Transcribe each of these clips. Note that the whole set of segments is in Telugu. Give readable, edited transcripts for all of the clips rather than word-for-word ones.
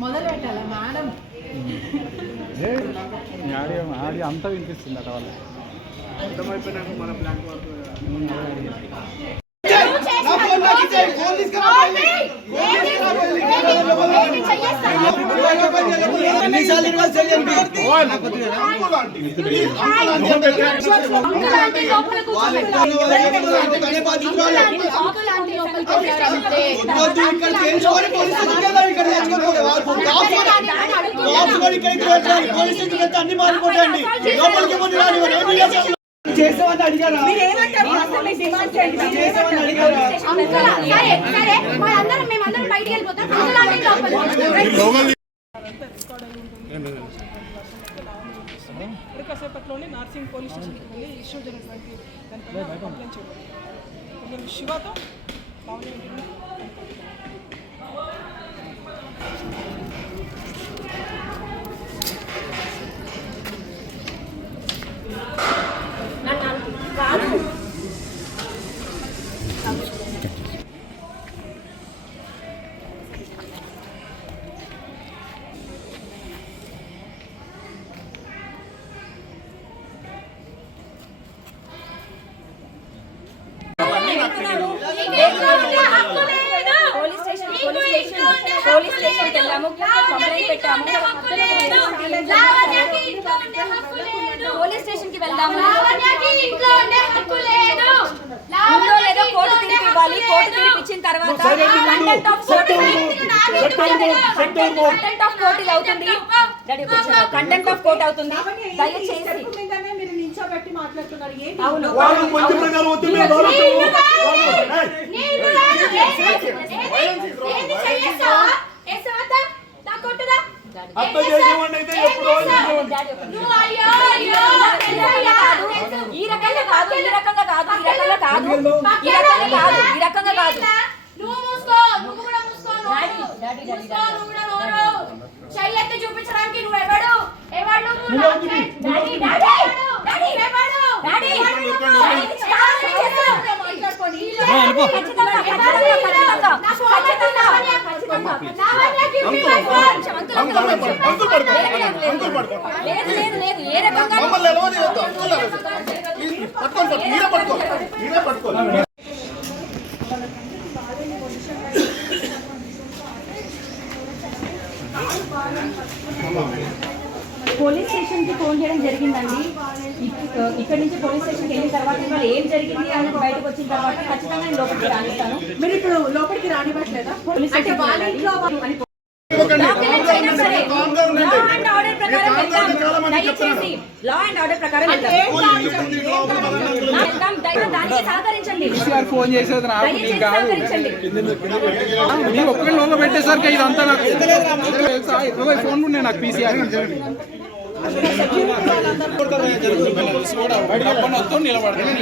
మొదలు పెట్టాలా మేడం? ఆడి అంతా వినిపిస్తుంది అట వాళ్ళు అర్థమైపోయినాక మన ప్లాన్ అన్ని మారిపోతాయండి. చేసామని అడిగారా? కాసేపట్లోనే నార్సింగ్ పోలీస్ స్టేషన్కి వెళ్ళి ఇష్యూ జరిగినటువంటి దానిపైన కంప్లైంట్ చేయాలి. శివతో పోలీస్ స్టేషన్కి వెళ్ళాము, కంప్లైంట్ పెట్టాము. పోలీస్ స్టేషన్కి వెళ్దాము, ఉందో లేదో కోర్టు తీర్పు ఇవ్వాలి. కోర్టు తీర్పు ఇచ్చిన తర్వాత కంటెంట్ ఆఫ్ కోర్టు అవుతుంది. కంటెంట్ ఆఫ్ కోర్టు అవుతుంది. దయచేసి అవును ఈ రకంగా కాదు, ఈ రకంగా కాదు, ఈ రకంగా కాదు, ఈ రకంగా కాదు, ఈ రకంగా కాదు. చెయ్యెత్తి చూపించడానికి నువ్వు ఎవడు ఎవడు పోలీస్ స్టేషన్కి ఫోన్ చేయడం జరిగిందండి. ఇక్కడ నుంచి పోలీస్ స్టేషన్కి వెళ్ళిన తర్వాత ఇవాళ ఏం జరిగింది అని బయటకు వచ్చిన తర్వాత ఖచ్చితంగా నేను లోపలికి రానిస్తాను. మీరు ఇప్పుడు లోపలికి రానివ్వట్లేదా? Police station law and order ప్రకారం సహకరించండి. ఫోన్ చేసేది ఒక్కరి లోపల పెట్టేసరికి ఇదంతా నాకు ఫోన్ ఉన్నాయి. నాకు పీసీఆర్ నిలబడతాను.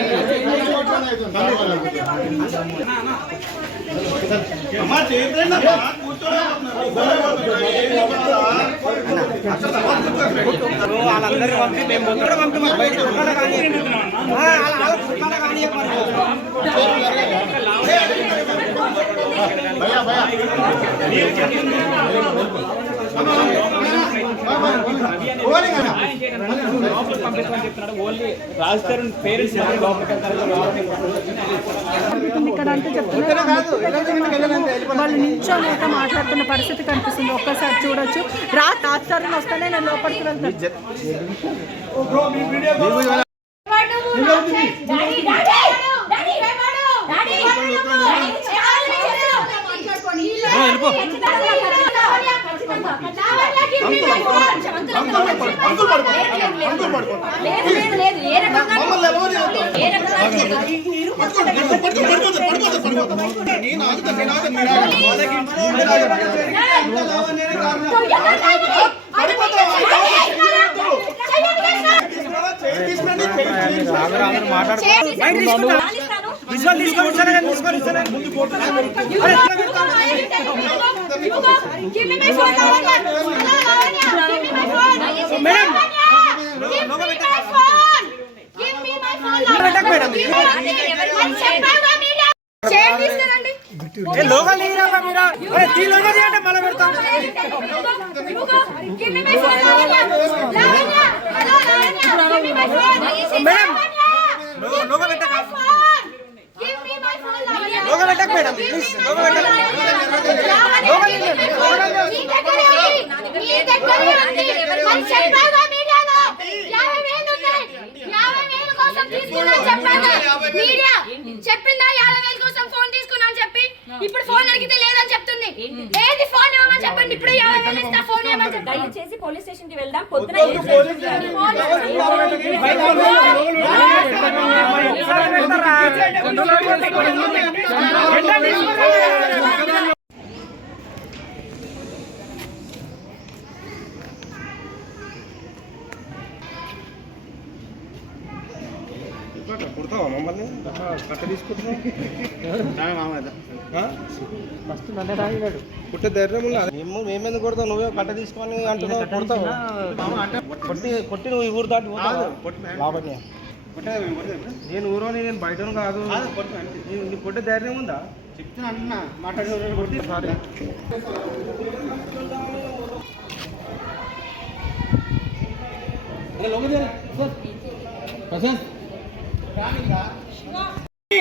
వాళ్ళందరూ పంపి మేము ముందు పంపి ఓన్లీ రాజధాని పేరెంట్స్ ఇక్కడ అంటే చెప్తున్నారు. వాళ్ళు నించోలేక మాట్లాడుతున్న పరిస్థితి కనిపిస్తుంది. ఒక్కసారి చూడొచ్చు. రాజధాని వస్తేనే నేను లోపలికి వెళ్తాను. విజువల్ తీసుకొని లోకల్ అంటే మళ్ళీ పెడతాం మేడం లోగో పెట్టక లోగో పెట్టక మేడం ప్లీజ్ లోగో చెప్పిందా 50,000 కోసం ఫోన్ తీసుకున్నా అని చెప్పి ఇప్పుడు ఫోన్ అడిగితే లేదని చెప్తుంది. ఏది ఫోన్ ఇవ్వమని చెప్పండి, ఇప్పుడు 50,000 ఇస్తా ఫోన్ ఇవ్వమని చెప్పండి. దయచేసి పోలీస్ స్టేషన్ కి వెళ్దాం. పొద్దున కుడతావా మమ్మల్ని కట్ట తీసుకుంటున్నావు ఫస్ట్ నన్ను రాగినాడు పుట్టే ధైర్యం మేమెందుకు కొడతావు? నువ్వే కట్ట తీసుకొని అంటున్నావు కొడతావు కొట్టి నువ్వు ఈ ఊరు దాటి కాబట్టి నేను ఊరోని నేను బయటను కాదు నీకు కొట్టే ధైర్యం ఉందా? చెప్తున్నా అంటున్నా మాట్లాడి కొట్టి సారీ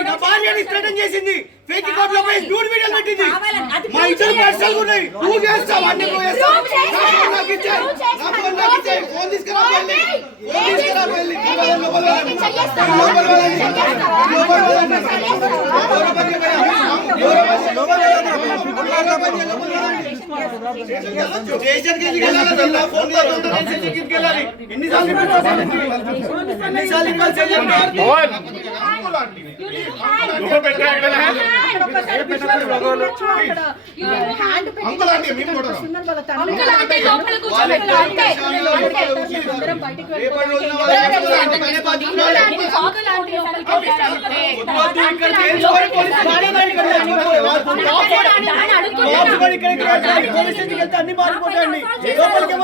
నా భార్యని థ్రెటన్ చేసింది, ఫేక్ అకౌంట్ లో పోయి న్యూడ్ వీడియోలు పెట్టింది. మా ఇద్దరు పర్సనల్ ఉన్నాయి. నువ్వు చేస్తావు అన్ని నువ్వు చేస్తావు. నాకు ఇచ్చే నా ఫోన్ నాకు ఇచ్చే ఫోన్ తీసుకురా వెళ్ళి ఫోన్ తీసుకురా వెళ్ళి స్టేషన్ కి వెళ్ళాలి. ఫోన్ స్టేషన్ కి వెళ్ళాలి. ఎన్నిసార్లు అన్ని మారిపోతాయండి. లోపలికి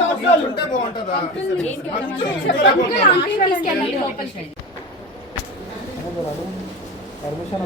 సంవత్సరాలు ఉంటే బాగుంటుందా? పర్మిషన్